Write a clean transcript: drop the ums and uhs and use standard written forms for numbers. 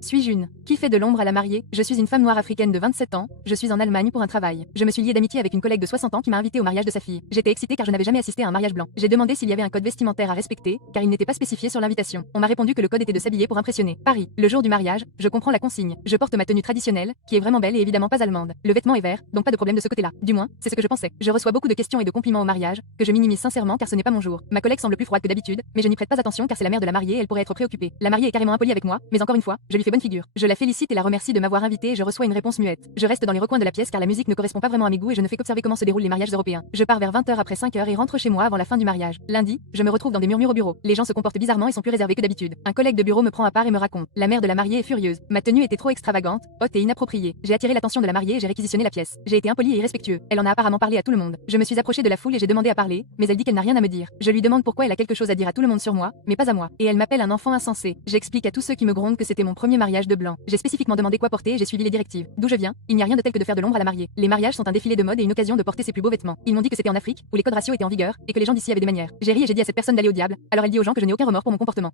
Suis-je une qui fait de l'ombre à la mariée? Je suis une femme noire africaine de 27 ans, je suis en Allemagne pour un travail. Je me suis liée d'amitié avec une collègue de 60 ans qui m'a invitée au mariage de sa fille. J'étais excitée car je n'avais jamais assisté à un mariage blanc. J'ai demandé s'il y avait un code vestimentaire à respecter, car il n'était pas spécifié sur l'invitation. On m'a répondu que le code était de s'habiller pour impressionner. Paris, le jour du mariage, je comprends la consigne. Je porte ma tenue traditionnelle, qui est vraiment belle et évidemment pas allemande. Le vêtement est vert, donc pas de problème de ce côté-là. Du moins, c'est ce que je pensais. Je reçois beaucoup de questions et de compliments au mariage, que je minimise sincèrement car ce n'est pas mon jour. Ma collègue semble plus froide que d'habitude, mais je n'y prête pas attention car c'est la mère de la mariée, elle pourrait être préoccupée. La mariée est carrément impolie avec moi, mais encore une fois, je lui fais bonne figure. Je la félicite et la remercie de m'avoir invitée et je reçois une réponse muette. Je reste dans les recoins de la pièce car la musique ne correspond pas vraiment à mes goûts et je ne fais qu'observer comment se déroulent les mariages européens. Je pars vers 20h après 5h et rentre chez moi avant la fin du mariage. Lundi, je me retrouve dans des murmures au bureau. Les gens se comportent bizarrement et sont plus réservés que d'habitude. Un collègue de bureau me prend à part et me raconte. La mère de la mariée est furieuse. Ma tenue était trop extravagante, haute et inappropriée. J'ai attiré l'attention de la mariée et j'ai réquisitionné la pièce. J'ai été impoli et irrespectueux. Elle en a apparemment parlé à tout le monde. Je me suis approché de la foule et j'ai demandé à parler, mais elle dit qu'elle n'a rien à me dire. Je lui demande pourquoi elle a quelque chose à dire à tout le monde sur moi, mais pas à moi. Et elle m'appelle un enfant insensé. J'explique à tous ceux qui me grondent que c'était mon premier mariage de blanc. J'ai spécifiquement demandé quoi porter et j'ai suivi les directives. D'où je viens, il n'y a rien de tel que de faire de l'ombre à la mariée. Les mariages sont un défilé de mode et une occasion de porter ses plus beaux vêtements. Ils m'ont dit que c'était en Afrique, où les codes raciaux étaient en vigueur, et que les gens d'ici avaient des manières. J'ai ri et j'ai dit à cette personne d'aller au diable, alors elle dit aux gens que je n'ai aucun remords pour mon comportement.